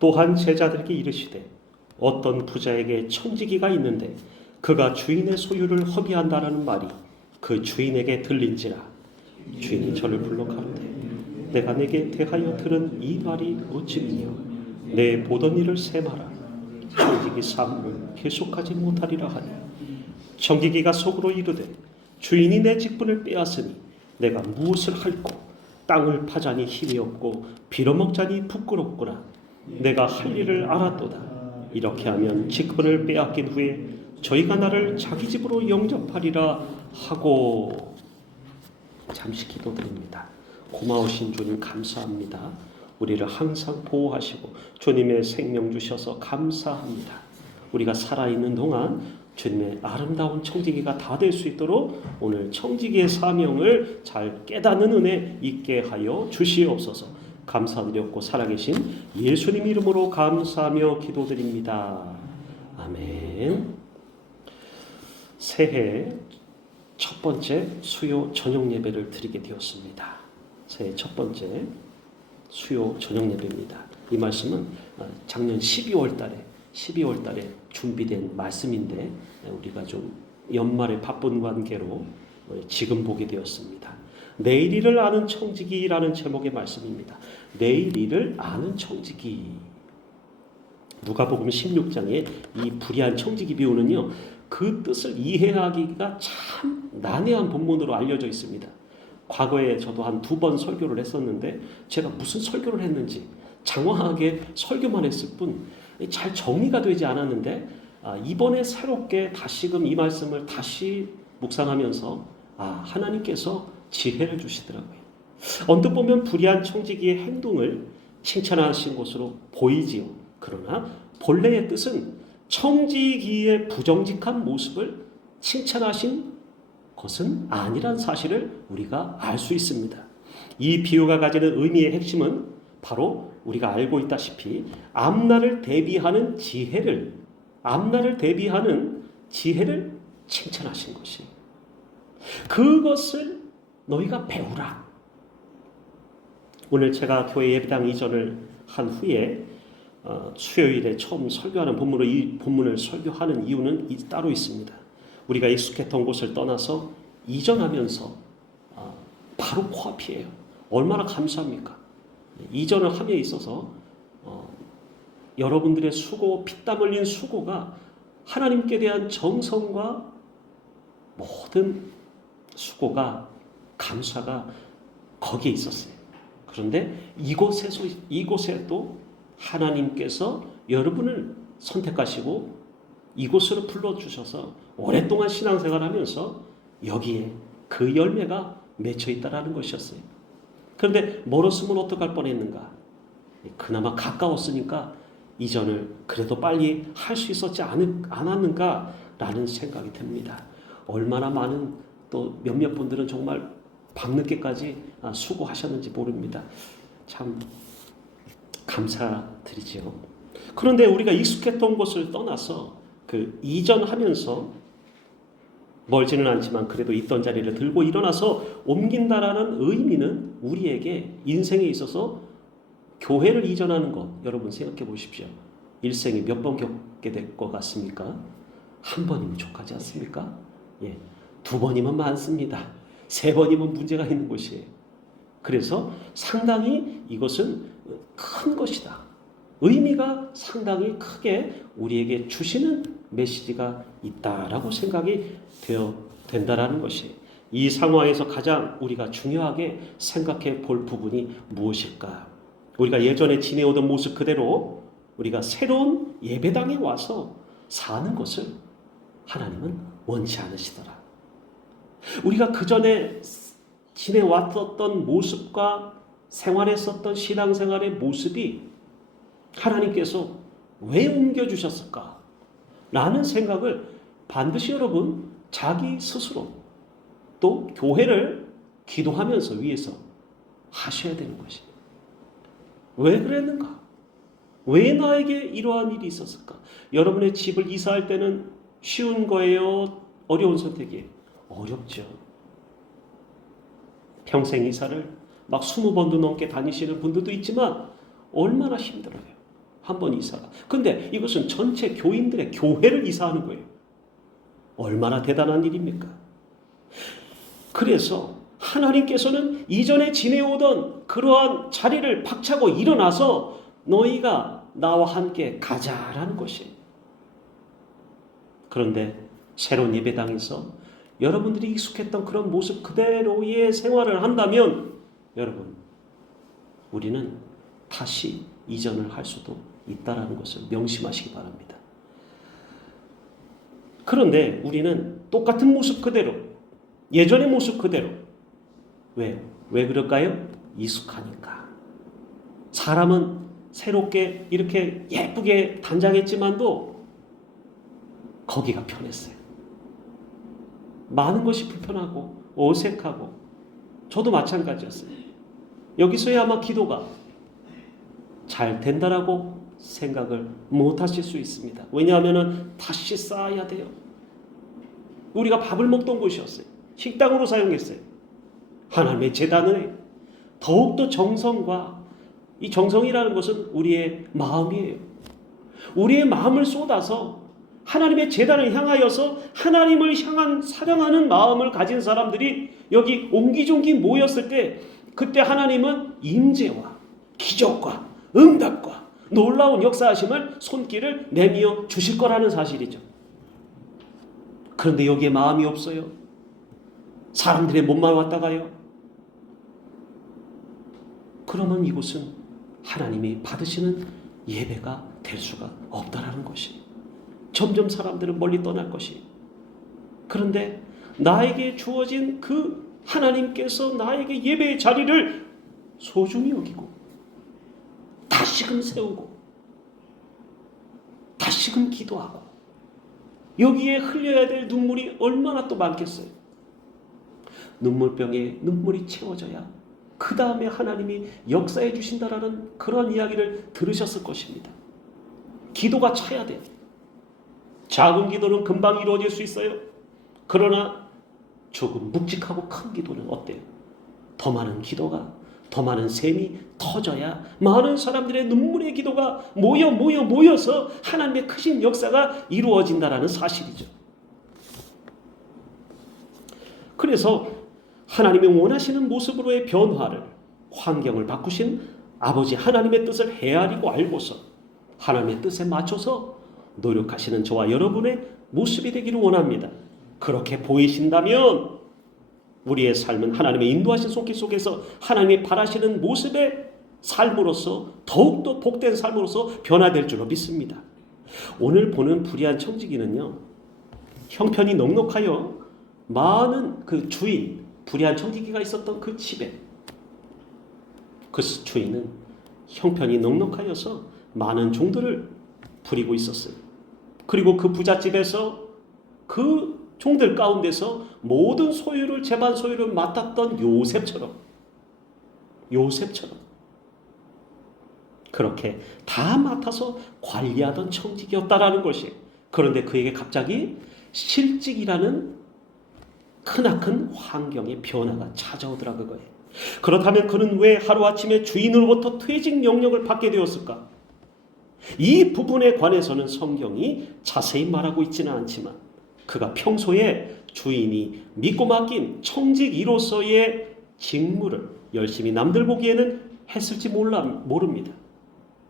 또한 제자들에게 이르시되 어떤 부자에게 청지기가 있는데 그가 주인의 소유를 허비한다라는 말이 그 주인에게 들린지라. 주인이 저를 불러 가로되 내가 내게 대하여 들은 이 말이 어찌니요? 내 보던 일을 세마라. 청지기 사물을 계속하지 못하리라 하니 청지기가 속으로 이르되 주인이 내 직분을 빼앗으니 내가 무엇을 할꼬? 땅을 파자니 힘이 없고 빌어먹자니 부끄럽구나. 내가 할 일을 알았도다. 이렇게 하면 직분을 빼앗긴 후에 저희가 나를 자기 집으로 영접하리라 하고. 잠시 기도드립니다. 고마우신 주님 감사합니다. 우리를 항상 보호하시고 주님의 생명 주셔서 감사합니다. 우리가 살아있는 동안 주님의 아름다운 청지기가 다 될 수 있도록 오늘 청지기의 사명을 잘 깨닫는 은혜 있게 하여 주시옵소서. 감사드렸고 살아계신 예수님 이름으로 감사하며 기도드립니다. 아멘. 새해 첫 번째 수요 저녁 예배를 드리게 되었습니다. 새해 첫 번째 수요 저녁 예배입니다. 이 말씀은 작년 12월 달에 준비된 말씀인데 우리가 좀 연말에 바쁜 관계로 지금 보게 되었습니다. 내일 일을 아는 청지기라는 제목의 말씀입니다. 내일 일을 아는 청지기. 누가복음 16장에 이 불의한 청지기 비유는요, 그 뜻을 이해하기가 참 난해한 본문으로 알려져 있습니다. 과거에 저도 한 2번 설교를 했었는데 제가 무슨 설교를 했는지 장황하게 설교만 했을 뿐 잘 정리가 되지 않았는데 이번에 새롭게 다시금 이 말씀을 다시 묵상하면서 하나님께서 지혜를 주시더라고요. 언뜻 보면 불의한 청지기의 행동을 칭찬하신 것으로 보이지요. 그러나 본래의 뜻은 청지기의 부정직한 모습을 칭찬하신 것은 아니란 사실을 우리가 알 수 있습니다. 이 비유가 가지는 의미의 핵심은 바로 우리가 알고 있다시피 앞날을 대비하는 지혜를 칭찬하신 것입니다. 그것을 너희가 배우라. 오늘 제가 교회 예배당 이전을 한 후에 수요일에 처음 설교하는 이 본문을 설교하는 이유는 따로 있습니다. 우리가 익숙했던 곳을 떠나서 이전하면서 바로 코앞이에요. 얼마나 감사합니까? 이전을 함에 있어서 여러분들의 수고, 피땀 흘린 수고가 하나님께 대한 정성과 모든 수고가, 감사가 거기에 있었어요. 그런데 이곳에도 하나님께서 여러분을 선택하시고 이곳으로 불러주셔서 오랫동안 신앙생활하면서 여기에 그 열매가 맺혀 있다라는 것이었어요. 그런데 멀었으면 어떡할 뻔했는가? 그나마 가까웠으니까 이전을 그래도 빨리 할 수 있었지 않았는가라는 생각이 듭니다. 얼마나 많은 또 몇몇 분들은 정말 밤늦게까지 수고하셨는지 모릅니다. 참 감사드리지요. 그런데 우리가 익숙했던 곳을 떠나서 그 이전하면서 멀지는 않지만 그래도 있던 자리를 들고 일어나서 옮긴다라는 의미는 우리에게 인생에 있어서 교회를 이전하는 것, 여러분 생각해 보십시오. 일생에 몇 번 겪게 될 것 같습니까? 한 번이면 족하지 않습니까? 2번이면 많습니다. 3번이면 문제가 있는 곳이에요. 그래서 상당히 이것은 큰 것이다. 의미가 상당히 크게 우리에게 주시는 메시지가 있다라고 생각이 된다라는 것이, 이 상황에서 가장 우리가 중요하게 생각해 볼 부분이 무엇일까? 우리가 예전에 지내오던 모습 그대로 우리가 새로운 예배당에 와서 사는 것을 하나님은 원치 않으시더라. 우리가 그전에 지내왔었던 모습과 생활했었던 신앙생활의 모습이 하나님께서 왜 옮겨주셨을까? 라는 생각을 반드시 여러분 자기 스스로 또 교회를 기도하면서 위해서 하셔야 되는 것입니다. 왜 그랬는가? 왜 나에게 이러한 일이 있었을까? 여러분의 집을 이사할 때는 쉬운 거예요? 어려운 선택이에요? 어렵죠. 평생 이사를 막 20번도 넘게 다니시는 분들도 있지만 얼마나 힘들어요. 한 번 이사가. 근데 이것은 전체 교인들의 교회를 이사하는 거예요. 얼마나 대단한 일입니까? 그래서 하나님께서는 이전에 지내오던 그러한 자리를 박차고 일어나서 너희가 나와 함께 가자라는 것이에요. 그런데 새로운 예배당에서 여러분들이 익숙했던 그런 모습 그대로의 생활을 한다면 여러분, 우리는 다시 이전을 할 수도 있다는 것을 명심하시기 바랍니다. 그런데 우리는 똑같은 모습 그대로, 예전의 모습 그대로, 왜 그럴까요? 익숙하니까. 사람은 새롭게 이렇게 예쁘게 단장했지만도 거기가 편했어요. 많은 것이 불편하고 어색하고, 저도 마찬가지였어요. 여기서야 아마 기도가 잘 된다라고 생각을 못 하실 수 있습니다. 왜냐하면 다시 쌓아야 돼요. 우리가 밥을 먹던 곳이었어요. 식당으로 사용했어요. 하나님의 제단을 더욱더 정성과, 이 정성이라는 것은 우리의 마음이에요. 우리의 마음을 쏟아서 하나님의 제단을 향하여서 하나님을 향한 사랑하는 마음을 가진 사람들이 여기 옹기종기 모였을 때, 그때 하나님은 임재와 기적과 응답과 놀라운 역사하심을 손길을 내밀어 주실 거라는 사실이죠. 그런데 여기에 마음이 없어요. 사람들의 몸만 왔다 가요. 그러면 이곳은 하나님이 받으시는 예배가 될 수가 없다라는 것이, 점점 사람들은 멀리 떠날 것이. 그런데 나에게 주어진 그 하나님께서 나에게 예배의 자리를 소중히 여기고 다시금 세우고 다시금 기도하고, 여기에 흘려야 될 눈물이 얼마나 또 많겠어요. 눈물병에 눈물이 채워져야 그 다음에 하나님이 역사해 주신다라는 그런 이야기를 들으셨을 것입니다. 기도가 차야 돼요. 작은 기도는 금방 이루어질 수 있어요. 그러나 조금 묵직하고 큰 기도는 어때요? 더 많은 기도가, 더 많은 샘이 터져야 많은 사람들의 눈물의 기도가 모여서 하나님의 크신 역사가 이루어진다라는 사실이죠. 그래서 하나님이 원하시는 모습으로의 변화를, 환경을 바꾸신 아버지 하나님의 뜻을 헤아리고 알고서 하나님의 뜻에 맞춰서 노력하시는 저와 여러분의 모습이 되기를 원합니다. 그렇게 보이신다면 우리의 삶은 하나님의 인도하신 손길 속에서 하나님이 바라시는 모습의 삶으로서 더욱더 복된 삶으로서 변화될 줄로 믿습니다. 오늘 보는 불의한 청지기는요, 형편이 넉넉하여 많은 그 주인, 불의한 청지기가 있었던 그 집에, 그 주인은 형편이 넉넉하여서 많은 종들을 부리고 있었어요. 그리고 그 부잣집에서 그 종들 가운데서 모든 소유를, 재반 소유를 맡았던 요셉처럼 그렇게 다 맡아서 관리하던 청지기였다라는 것이. 그런데 그에게 갑자기 실직이라는 크나큰 환경의 변화가 찾아오더라 그거예요. 그렇다면 그는 왜 하루아침에 주인으로부터 퇴직 명령을 받게 되었을까? 이 부분에 관해서는 성경이 자세히 말하고 있지는 않지만, 그가 평소에 주인이 믿고 맡긴 청지기로서의 직무를 열심히 남들 보기에는 했을지 모릅니다.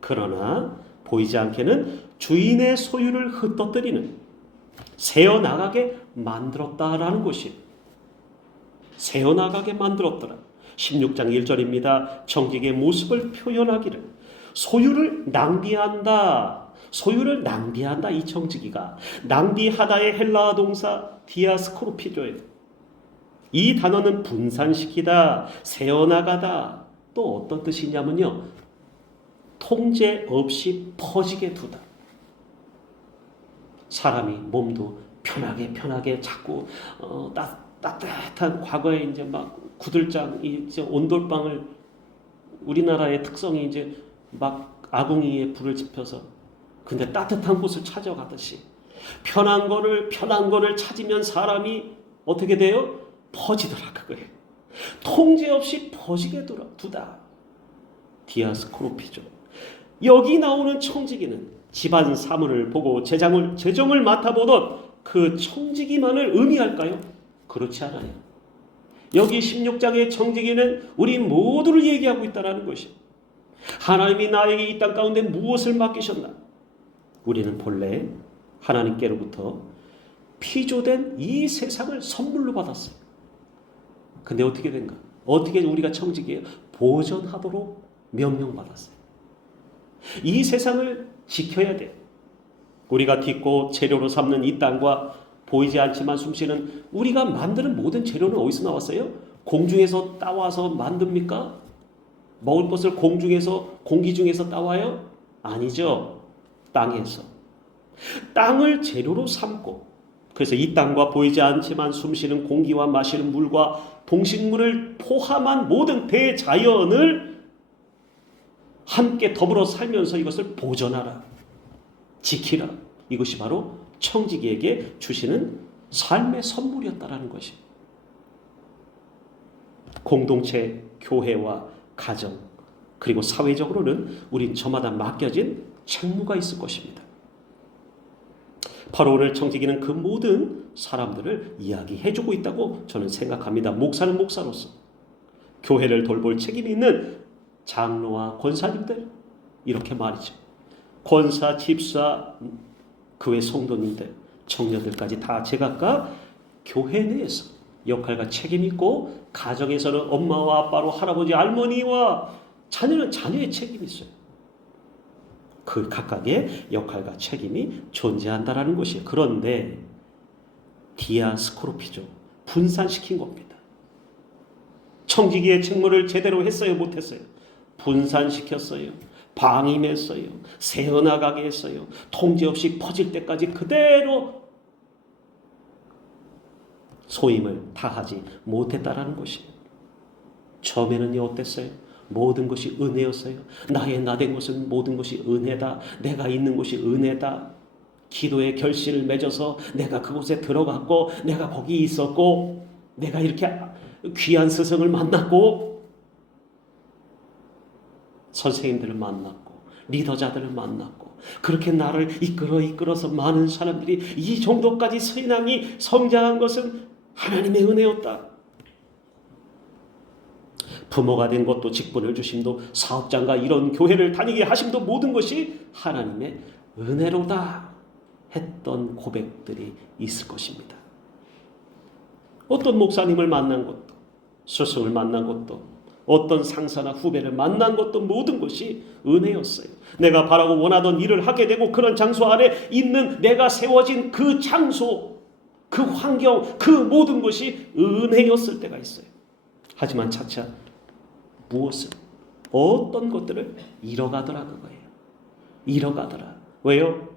그러나 보이지 않게는 주인의 소유를 흩어뜨리는, 새어나가게 만들었다라는 것이, 새어나가게 만들었더라. 16장 1절입니다. 청지기의 모습을 표현하기를 소유를 낭비한다. 이 청지기가. 낭비하다의 헬라어 동사 디아스코르피조예요. 이 단어는 분산시키다, 새어나가다. 또 어떤 뜻이냐면요, 통제 없이 퍼지게 두다. 사람이 몸도 편하게 자꾸 따뜻한, 과거에 이제 막 구들장, 이제 온돌방을, 우리나라의 특성이 이제 막 아궁이에 불을 지펴서, 근데 따뜻한 곳을 찾아가듯이 편한 거를 찾으면 사람이 어떻게 돼요? 퍼지더라 그거예요. 통제 없이 퍼지게 두다. 디아스코르피죠. 여기 나오는 청지기는 집안 사물을 보고 재정을 맡아보던 그 청지기만을 의미할까요? 그렇지 않아요. 여기 16장의 청지기는 우리 모두를 얘기하고 있다는 것이, 하나님이 나에게 이 땅 가운데 무엇을 맡기셨나? 우리는 본래 하나님께로부터 피조된 이 세상을 선물로 받았어요. 근데 어떻게 된가? 어떻게 우리가 청지기에 보존하도록 명령받았어요. 이 세상을 지켜야 돼. 우리가 딛고 재료로 삼는 이 땅과 보이지 않지만 숨쉬는 우리가 만드는 모든 재료는 어디서 나왔어요? 공중에서 따와서 만듭니까? 먹을 것을 공기 중에서 따와요? 아니죠. 땅에서. 땅을 재료로 삼고, 그래서 이 땅과 보이지 않지만 숨쉬는 공기와 마시는 물과 동식물을 포함한 모든 대자연을 함께 더불어 살면서 이것을 보존하라, 지키라. 이것이 바로 청지기에게 주시는 삶의 선물이었다라는 것이. 공동체, 교회와 가정, 그리고 사회적으로는 우린 저마다 맡겨진 책무가 있을 것입니다. 바로 오늘 청지기는 그 모든 사람들을 이야기해주고 있다고 저는 생각합니다. 목사는 목사로서 교회를 돌볼 책임이 있는 장로와 권사님들, 이렇게 말이죠. 권사, 집사, 그 외 성도님들, 청년들까지 다 제각각 교회 내에서 역할과 책임이 있고, 가정에서는 엄마와 아빠로 할아버지, 할머니와 자녀는 자녀의 책임이 있어요. 그 각각의 역할과 책임이 존재한다라는 것이에요. 그런데 디아스코로피죠. 분산시킨 겁니다. 청지기의 책무를 제대로 했어요, 못했어요? 분산시켰어요. 방임했어요. 새어나가게 했어요. 통제 없이 퍼질 때까지 그대로 소임을 다하지 못했다라는 것이에요. 처음에는요, 어땠어요? 모든 것이 은혜였어요. 나의 나된 것은 모든 것이 은혜다. 내가 있는 곳이 은혜다. 기도의 결실을 맺어서 내가 그곳에 들어갔고, 내가 거기 있었고, 내가 이렇게 귀한 스승을 만났고, 선생님들을 만났고, 리더자들을 만났고, 그렇게 나를 이끌어서 많은 사람들이 이 정도까지 신앙이 성장한 것은 하나님의 은혜였다. 부모가 된 것도, 직분을 주심도, 사업장과 이런 교회를 다니게 하심도 모든 것이 하나님의 은혜로다 했던 고백들이 있을 것입니다. 어떤 목사님을 만난 것도, 스승을 만난 것도, 어떤 상사나 후배를 만난 것도 모든 것이 은혜였어요. 내가 바라고 원하던 일을 하게 되고, 그런 장소 안에 있는 내가 세워진 그 장소, 그 환경, 그 모든 것이 은혜였을 때가 있어요. 하지만 차차 무엇을, 어떤 것들을 잃어가더라 그거예요. 잃어가더라. 왜요?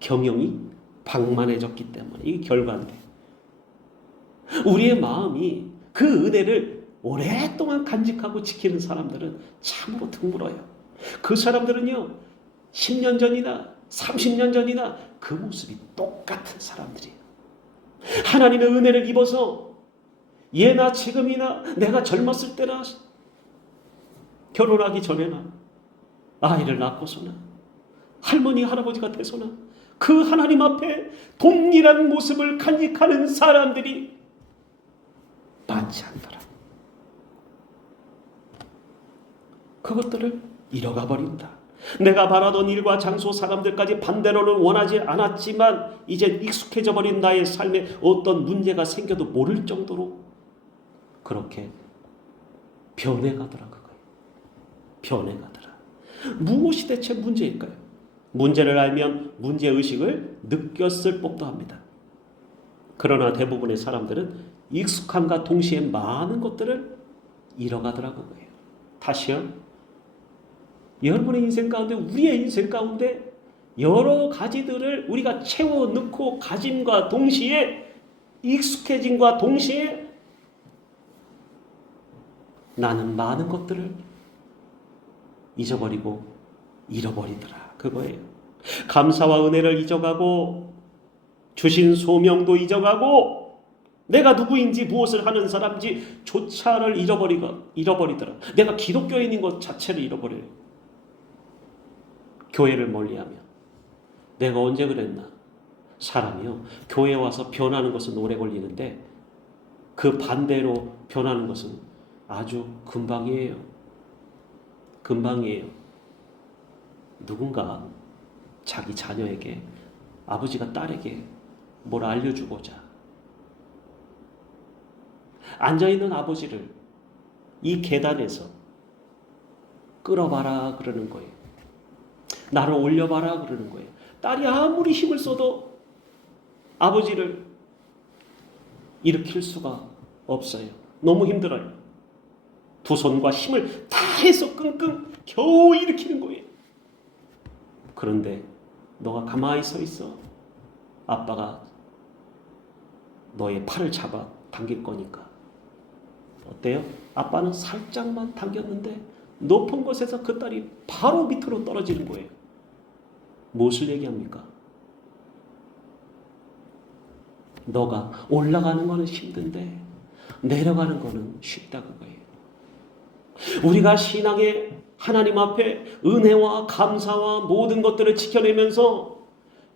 경영이 방만해졌기 때문에. 이게 결과인데, 우리의 마음이 그 은혜를 오랫동안 간직하고 지키는 사람들은 참으로 드물어요. 그 사람들은요, 10년 전이나 30년 전이나 그 모습이 똑같은 사람들이에요. 하나님의 은혜를 입어서 예나 지금이나, 내가 젊었을 때나, 결혼하기 전에나, 아이를 낳고서나, 할머니 할아버지가 돼서나 그 하나님 앞에 동일한 모습을 간직하는 사람들이 많지 않더라. 그것들을 잃어가 버린다. 내가 바라던 일과 장소, 사람들까지 반대로는 원하지 않았지만 이제 익숙해져 버린 나의 삶에 어떤 문제가 생겨도 모를 정도로 그렇게 변해가더라 그거예요. 변해가더라. 무엇이 대체 문제일까요? 문제를 알면 문제의식을 느꼈을 법도 합니다. 그러나 대부분의 사람들은 익숙함과 동시에 많은 것들을 잃어가더라고요. 다시요. 여러분의 인생 가운데, 우리의 인생 가운데 여러 가지들을 우리가 채워 넣고 가짐과 동시에, 익숙해짐과 동시에 나는 많은 것들을 잊어버리고 잃어버리더라 그거예요. 감사와 은혜를 잊어가고, 주신 소명도 잊어가고, 내가 누구인지 무엇을 하는 사람인지 조차를 잃어버리더라. 내가 기독교인인 것 자체를 잃어버려요. 교회를 멀리하며. 내가 언제 그랬나? 사람이요, 교회에 와서 변하는 것은 오래 걸리는데 그 반대로 변하는 것은 아주 금방이에요. 금방이에요. 누군가 자기 자녀에게, 아버지가 딸에게 뭘 알려주고자 앉아있는 아버지를 이 계단에서 끌어봐라 그러는 거예요. 나를 올려봐라 그러는 거예요. 딸이 아무리 힘을 써도 아버지를 일으킬 수가 없어요. 너무 힘들어요. 두 손과 힘을 다해서 끙끙 겨우 일으키는 거예요. 그런데 너가 가만히 서 있어. 아빠가 너의 팔을 잡아 당길 거니까. 어때요? 아빠는 살짝만 당겼는데 높은 곳에서 그 딸이 바로 밑으로 떨어지는 거예요. 무엇을 얘기합니까? 너가 올라가는 거는 힘든데 내려가는 거는 쉽다 그거예요. 우리가 신앙의 하나님 앞에 은혜와 감사와 모든 것들을 지켜내면서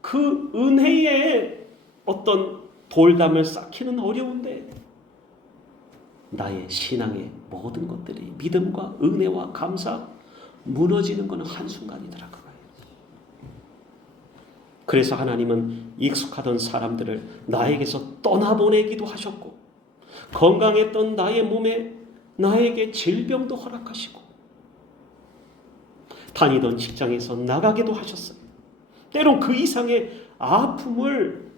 그 은혜에 어떤 돌담을 쌓기는 어려운데 나의 신앙의 모든 것들이 믿음과 은혜와 감사 무너지는 것은 한순간이더라 그거예요. 그래서 하나님은 익숙하던 사람들을 나에게서 떠나보내기도 하셨고, 건강했던 나의 몸에 나에게 질병도 허락하시고, 다니던 직장에서 나가게도 하셨어요. 때론 그 이상의 아픔을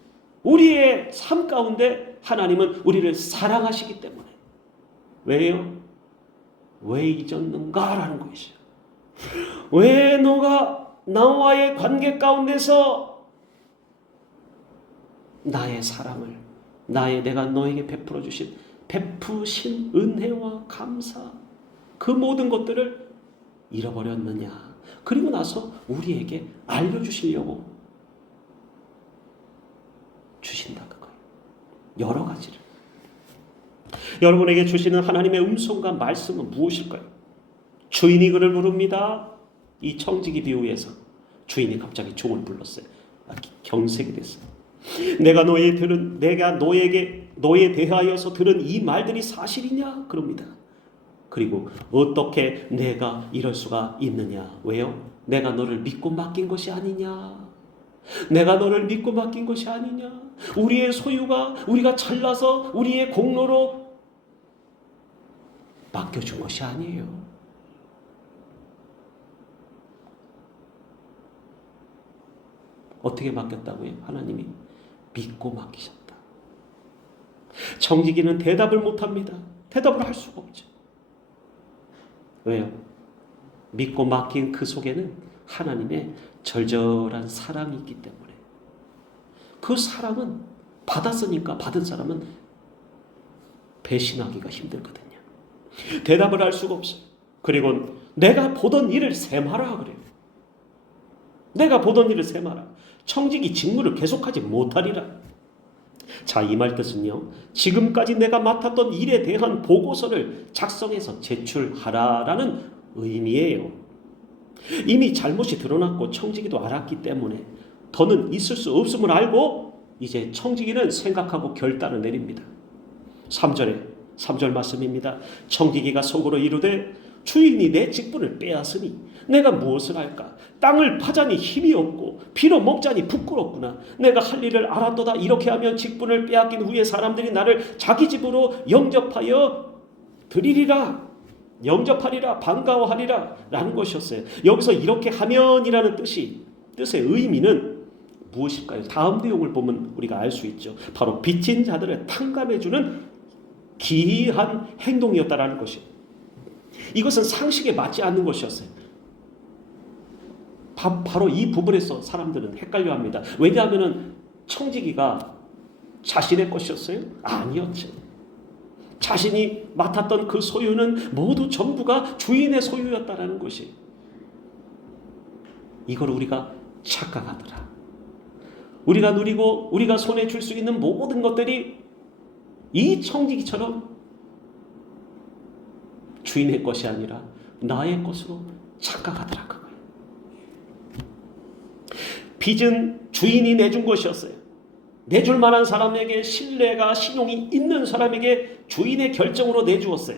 우리의 삶 가운데 하나님은 우리를 사랑하시기 때문에. 왜요? 왜 잊었는가라는 것이죠. 왜 너가 나와의 관계 가운데서 나의 사랑을, 내가 너에게 베푸신 은혜와 감사, 그 모든 것들을 잃어버렸느냐. 그리고 나서 우리에게 알려주시려고 주신다 그거예요. 여러 가지를. 여러분에게 주시는 하나님의 음성과 말씀은 무엇일까요? 주인이 그를 부릅니다. 이 청지기 비유에서 주인이 갑자기 종을 불렀어요. 경색이 됐어요. 내가 너에 대하여서 들은 이 말들이 사실이냐? 그럽니다. 그리고 어떻게 내가 이럴 수가 있느냐? 왜요? 내가 너를 믿고 맡긴 것이 아니냐? 내가 너를 믿고 맡긴 것이 아니냐? 우리의 소유가 우리가 잘나서 우리의 공로로 맡겨준 것이 아니에요. 어떻게 맡겼다고요? 하나님이 믿고 맡기셨다. 청지기는 대답을 못합니다. 대답을 할 수가 없죠. 왜요? 믿고 맡긴 그 속에는 하나님의 절절한 사랑이 있기 때문에. 그 사랑은 받았으니까 받은 사람은 배신하기가 힘들거든요. 대답을 할 수가 없어요. 그리고 내가 보던 일을 셈하라 그래요. 내가 보던 일을 셈하라. 청지기 직무를 계속하지 못하리라. 자, 이 말 뜻은요, 지금까지 내가 맡았던 일에 대한 보고서를 작성해서 제출하라라는 의미예요. 이미 잘못이 드러났고 청지기도 알았기 때문에 더는 있을 수 없음을 알고 이제 청지기는 생각하고 결단을 내립니다. 3절 말씀입니다. 청지기가 속으로 이르되 주인이 내 직분을 빼앗으니 내가 무엇을 할까? 땅을 파자니 힘이 없고 피로 먹자니 부끄럽구나. 내가 할 일을 알았도다. 이렇게 하면 직분을 빼앗긴 후에 사람들이 나를 자기 집으로 영접하여 드리리라. 영접하리라, 반가워하리라 라는 것이었어요. 여기서 이렇게 하면이라는 뜻의 의미는 무엇일까요? 다음 내용을 보면 우리가 알 수 있죠. 바로 빚진 자들을 탕감해주는 기이한 행동이었다라는 것이에요. 이것은 상식에 맞지 않는 것이었어요. 바로 이 부분에서 사람들은 헷갈려합니다. 왜냐하면 청지기가 자신의 것이었어요? 아니었죠. 자신이 맡았던 그 소유는 모두 전부가 주인의 소유였다라는 것이. 이걸 우리가 착각하더라. 우리가 누리고 우리가 손에 줄 수 있는 모든 것들이 이 청지기처럼 주인의 것이 아니라 나의 것으로 착각하더라 그거예요. 빚은 주인이 내준 것이었어요. 내줄 만한 사람에게, 신뢰가 신용이 있는 사람에게 주인의 결정으로 내주었어요.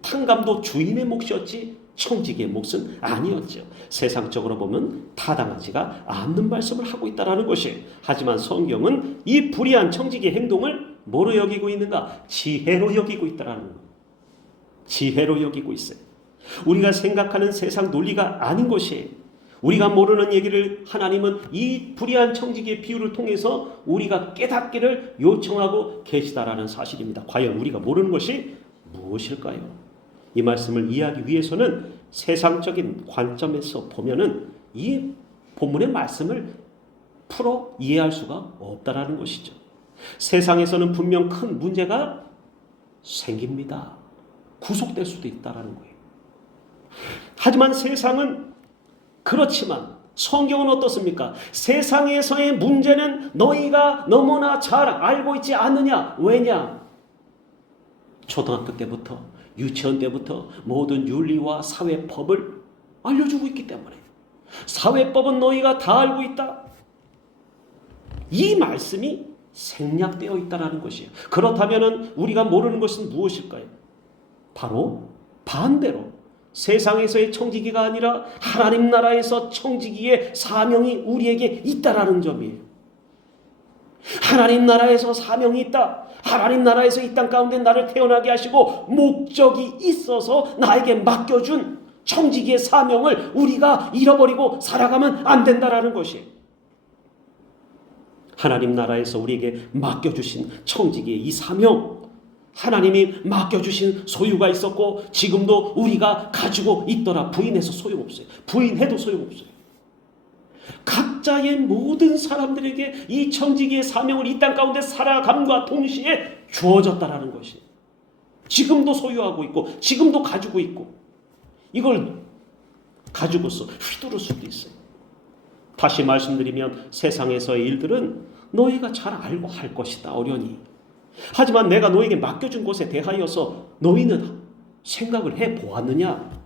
탕감도 주인의 몫이었지 청지기의 몫은 아니었죠. 세상적으로 보면 타당하지가 않는 말씀을 하고 있다는 것이에요. 하지만 성경은 이 불의한 청지기의 행동을 뭐로 여기고 있는가? 지혜로 여기고 있다는 거예요. 지혜로 여기고 있어요. 우리가 생각하는 세상 논리가 아닌 것이에요. 우리가 모르는 얘기를 하나님은 이 불의한 청지기의 비유를 통해서 우리가 깨닫기를 요청하고 계시다라는 사실입니다. 과연 우리가 모르는 것이 무엇일까요? 이 말씀을 이해하기 위해서는 세상적인 관점에서 보면은 이 본문의 말씀을 풀어 이해할 수가 없다라는 것이죠. 세상에서는 분명 큰 문제가 생깁니다. 구속될 수도 있다라는 거예요. 하지만 세상은 그렇지만 성경은 어떻습니까? 세상에서의 문제는 너희가 너무나 잘 알고 있지 않느냐? 왜냐? 초등학교 때부터 유치원 때부터 모든 윤리와 사회법을 알려주고 있기 때문에 사회법은 너희가 다 알고 있다. 이 말씀이 생략되어 있다는 것이에요. 그렇다면 우리가 모르는 것은 무엇일까요? 바로 반대로 세상에서의 청지기가 아니라 하나님 나라에서 청지기의 사명이 우리에게 있다라는 점이에요. 하나님 나라에서 사명이 있다. 하나님 나라에서 이 땅 가운데 나를 태어나게 하시고 목적이 있어서 나에게 맡겨준 청지기의 사명을 우리가 잃어버리고 살아가면 안 된다라는 것이에요. 하나님 나라에서 우리에게 맡겨주신 청지기의 이 사명, 하나님이 맡겨주신 소유가 있었고 지금도 우리가 가지고 있더라 부인해서 소용없어요. 부인해도 소용없어요. 각자의 모든 사람들에게 이 청지기의 사명을 이 땅 가운데 살아감과 동시에 주어졌다라는 것이 지금도 소유하고 있고 지금도 가지고 있고 이걸 가지고서 휘두를 수도 있어요. 다시 말씀드리면 세상에서의 일들은 너희가 잘 알고 할 것이다 어련히. 하지만 내가 너에게 맡겨준 것에 대하여서 너희는 생각을 해보았느냐?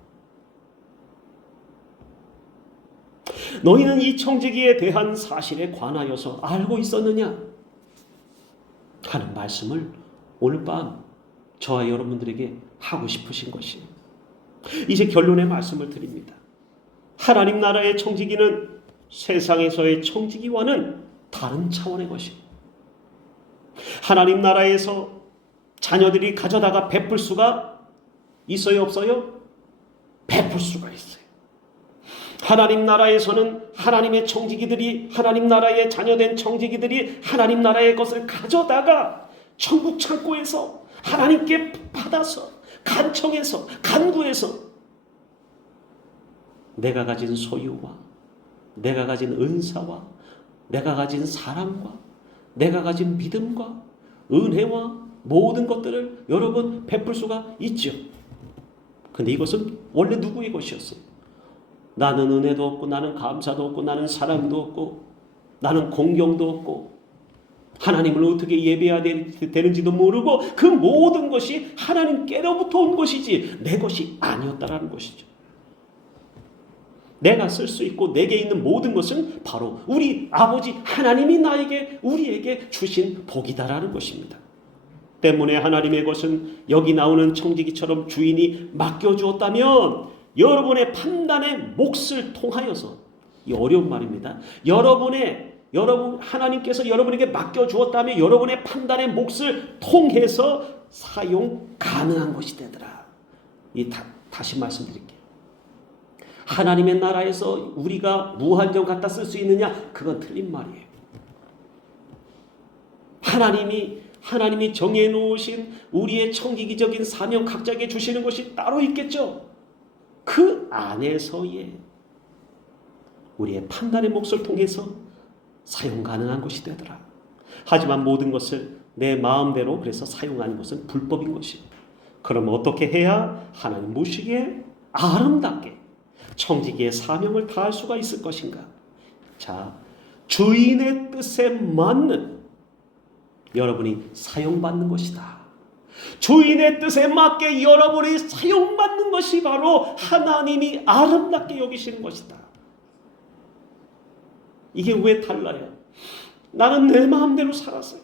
너희는 이 청지기에 대한 사실에 관하여서 알고 있었느냐? 하는 말씀을 오늘 밤 저와 여러분들에게 하고 싶으신 것이에요. 이제 결론의 말씀을 드립니다. 하나님 나라의 청지기는 세상에서의 청지기와는 다른 차원의 것입니다. 하나님 나라에서 자녀들이 가져다가 베풀 수가 있어요, 없어요? 베풀 수가 있어요. 하나님 나라에서는 하나님의 청지기들이, 하나님 나라의 자녀된 청지기들이 하나님 나라의 것을 가져다가 천국 창고에서 하나님께 받아서 간청해서 간구해서 내가 가진 소유와 내가 가진 은사와 내가 가진 사랑과 내가 가진 믿음과 은혜와 모든 것들을 여러분 베풀 수가 있죠. 근데 이것은 원래 누구의 것이었어요? 나는 은혜도 없고 나는 감사도 없고 나는 사랑도 없고 나는 공경도 없고 하나님을 어떻게 예배해야 되는지도 모르고 그 모든 것이 하나님께로부터 온 것이지 내 것이 아니었다라는 것이죠. 내가 쓸 수 있고 내게 있는 모든 것은 바로 우리 아버지 하나님이 나에게 우리에게 주신 복이다라는 것입니다. 때문에 하나님의 것은 여기 나오는 청지기처럼 주인이 맡겨주었다면 여러분의 판단의 몫을 통하여서, 이 어려운 말입니다. 여러분 하나님께서 여러분에게 맡겨주었다면 여러분의 판단의 몫을 통해서 사용 가능한 것이 되더라. 다시 말씀드릴게요. 하나님의 나라에서 우리가 무한정 갖다 쓸 수 있느냐? 그건 틀린 말이에요. 하나님이 정해놓으신 우리의 청지기적인 사명 각자에게 주시는 것이 따로 있겠죠. 그 안에서의 우리의 판단의 몫을 통해서 사용 가능한 것이 되더라. 하지만 모든 것을 내 마음대로 그래서 사용하는 것은 불법인 것입니다. 그럼 어떻게 해야 하나님 보시기에 아름답게 청지기의 사명을 다할 수가 있을 것인가? 자, 주인의 뜻에 맞는 여러분이 사용받는 것이다. 주인의 뜻에 맞게 여러분이 사용받는 것이 바로 하나님이 아름답게 여기시는 것이다. 이게 왜 달라요? 나는 내 마음대로 살았어요.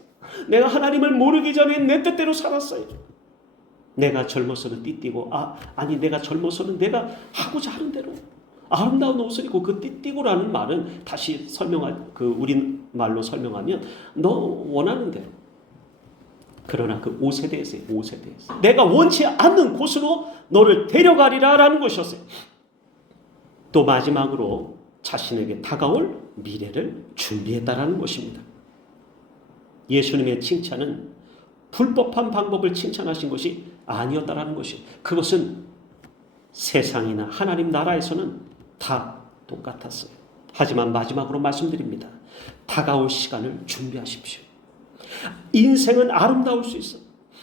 내가 하나님을 모르기 전에 내 뜻대로 살았어요. 내가 젊어서는 띠띠고, 아니 내가 젊어서는 내가 하고자 하는 대로 아름다운 옷을 입고, 그 띠띠고라는 말은 다시 우린 말로 설명하면 너 원하는 대로. 그러나 그 옷에 대해서요. 옷에 대해서 내가 원치 않는 곳으로 너를 데려가리라 라는 것이었어요. 또 마지막으로 자신에게 다가올 미래를 준비했다라는 것입니다. 예수님의 칭찬은 불법한 방법을 칭찬하신 것이 아니었다라는 것이, 그것은 세상이나 하나님 나라에서는 다 똑같았어요. 하지만 마지막으로 말씀드립니다. 다가올 시간을 준비하십시오. 인생은 아름다울 수 있어.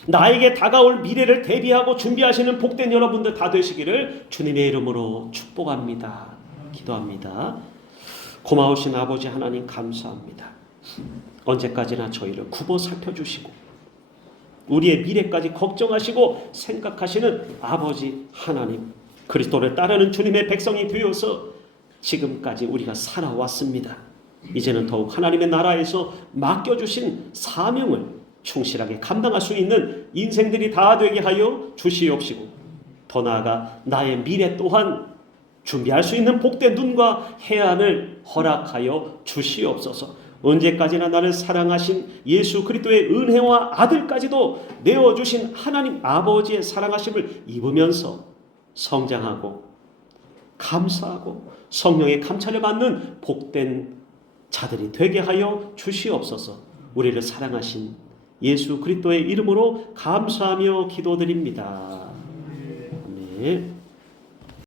나에게 다가올 미래를 대비하고 준비하시는 복된 여러분들 다 되시기를 주님의 이름으로 축복합니다. 기도합니다. 고마우신 아버지 하나님 감사합니다. 언제까지나 저희를 굽어 살펴주시고 우리의 미래까지 걱정하시고 생각하시는 아버지 하나님, 그리스도를 따르는 주님의 백성이 되어서 지금까지 우리가 살아왔습니다. 이제는 더욱 하나님의 나라에서 맡겨주신 사명을 충실하게 감당할 수 있는 인생들이 다 되게 하여 주시옵시고, 더 나아가 나의 미래 또한 준비할 수 있는 복된 눈과 해안을 허락하여 주시옵소서. 언제까지나 나를 사랑하신 예수 그리스도의 은혜와 아들까지도 내어주신 하나님 아버지의 사랑하심을 입으면서 성장하고 감사하고 성령의 감찰을 받는 복된 자들이 되게 하여 주시옵소서. 우리를 사랑하신 예수 그리스도의 이름으로 감사하며 기도드립니다. 아멘.